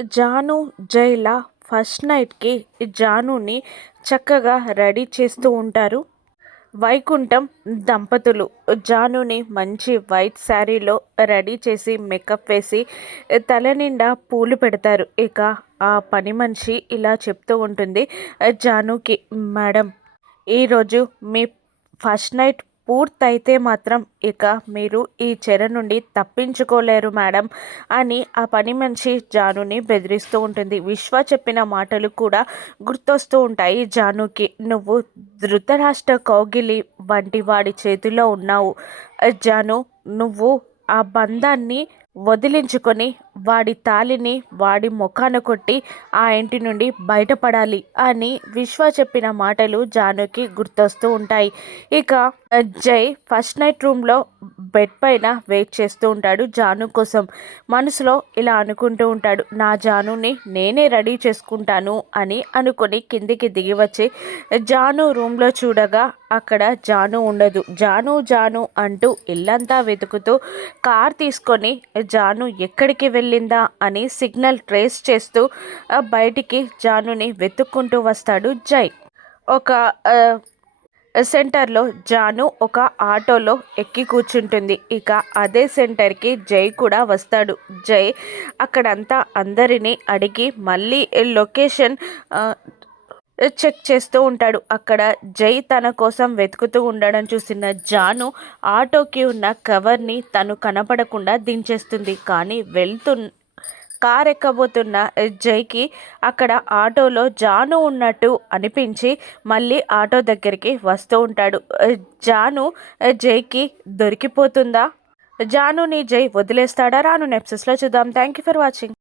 Janu జైల first నైట్కి జానుని చక్కగా ready చేస్తూ ఉంటారు. వైకుంఠం దంపతులు జానుని మంచి వైట్ శారీలో రెడీ చేసి మేకప్ వేసి తల నిండా పూలు పెడతారు. ఇక ఆ పని మనిషి ఇలా చెప్తూ ఉంటుంది జానుకి మేడం ఈరోజు మీ ఫస్ట్ నైట్ పూర్తయితే మాత్రం ఇక మీరు ఈ చెర నుండి తప్పించుకోలేరు మేడం అని ఆ పని మనిషి జానుని బెదిరిస్తూ ఉంటుంది. విశ్వ చెప్పిన మాటలు కూడా గుర్తొస్తూ ఉంటాయి. జానుకి నువ్వు ధృతరాష్ట్ర కౌగిలి వంటి వాడి చేతిలో ఉన్నావు. జాను నువ్వు ఆ బంధాన్ని వదిలించుకొని వాడి తాలిని వాడి ముఖాన కొట్టి ఆ ఇంటి నుండి బయటపడాలి అని విశ్వ చెప్పిన మాటలు జానుకి గుర్తొస్తూ ఉంటాయి. ఇక జై ఫస్ట్ నైట్ రూమ్లో బెడ్ పైన వెయిట్ చేస్తూ ఉంటాడు జాను కోసం. మనసులో ఇలా అనుకుంటూ ఉంటాడు నా జానుని నేనే రెడీ చేసుకుంటాను అని అనుకొని కిందికి దిగి వచ్చి జాను రూమ్లో చూడగా అక్కడ జాను ఉండదు. జాను జాను అంటూ ఇల్లంతా వెతుకుతూ కార్ తీసుకొని జాను ఎక్కడికి వెళ్ళిందా అని సిగ్నల్ ట్రేస్ చేస్తూ బయటికి జానుని వెతుక్కుంటూ వస్తాడు జై. ఒక సెంటర్లో జాను ఒక ఆటోలో ఎక్కి కూర్చుంటుంది. ఇక అదే సెంటర్కి జై కూడా వస్తాడు. జై అక్కడంతా అందరినీ అడిగి మళ్ళీ లొకేషన్ చెక్ చేస్తూ ఉంటాడు. అక్కడ జై తన కోసం వెతుకుతూ ఉండడం చూసిన జాను ఆటోకి ఉన్న కవర్ని తను కనపడకుండా దించేస్తుంది. కానీ వెళ్తు కార్ ఎక్కబోతున్న జైకి అక్కడ ఆటోలో జాను ఉన్నట్టు అనిపించి మళ్ళీ ఆటో దగ్గరికి వస్తూ ఉంటాడు. జాను జైకి దొరికిపోతుందా? జానుని జై వదిలేస్తాడా? రాను నెప్సెస్లో చూద్దాం. Thank you for watching.